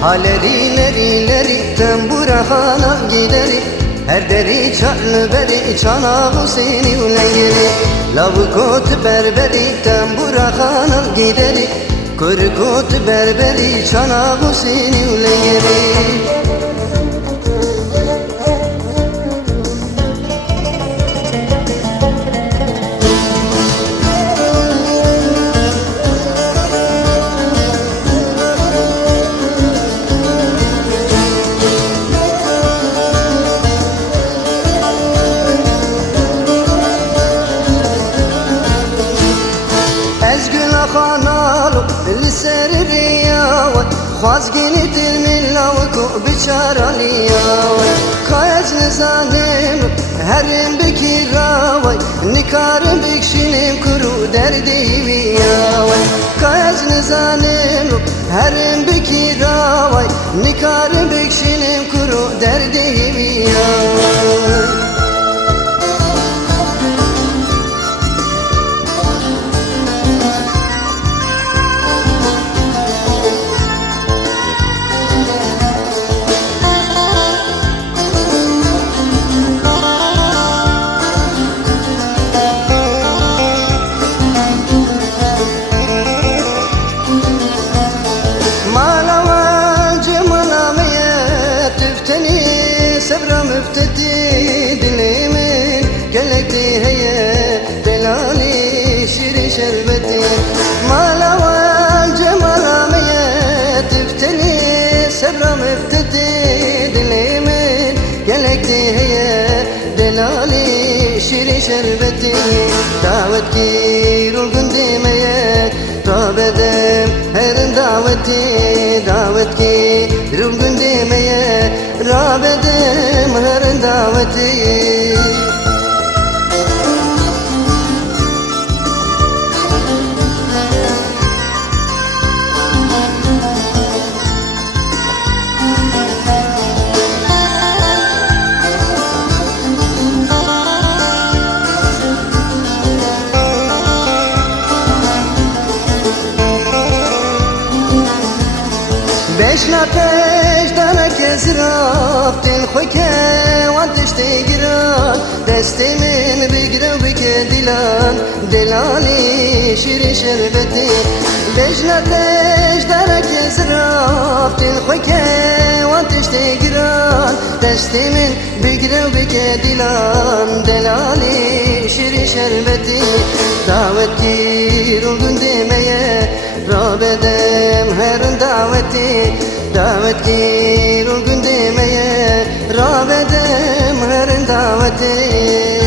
Halerileri tembura hana gideri her deri çarlı beri çanağı seni ulengeri Lavı kot berberi tembura hana gideri Kır kot berberi çanağı seni ulengeri خانالو لسر الرياوي خوازقيني ترمي لوكو بشارالياوي كايز نزانم هرم بكي راوي نكارم بكشينم كرو دردي وياوي كايز نزانم هرم بكي راوي نكارم بكشينم كرو دردي وياوي سبرا مفتدي دلي من قلتي هي دلالي شيري شربتي ما لوال جمال عمية تفتني سبرا مفتدي دلي من قلتي هي دلالي شيري شربتي دعوتي روح قندمية رابدم هرن دعوتي روح قندمية رابدم هرن دعوتي بيشنا بيش دانا كزراف تنخوكي وانتشتي قران دستي من بقرا وبك دلالي شيري شربتي بيشنا بيش دانا كزراف تنخوكي وانتشتي قران دستي من بقرا وبك دلالي شيري شربتي دعوتي روغن دمية رابدم هرن دعوتي روغن دمية رابدم هرن دعوتي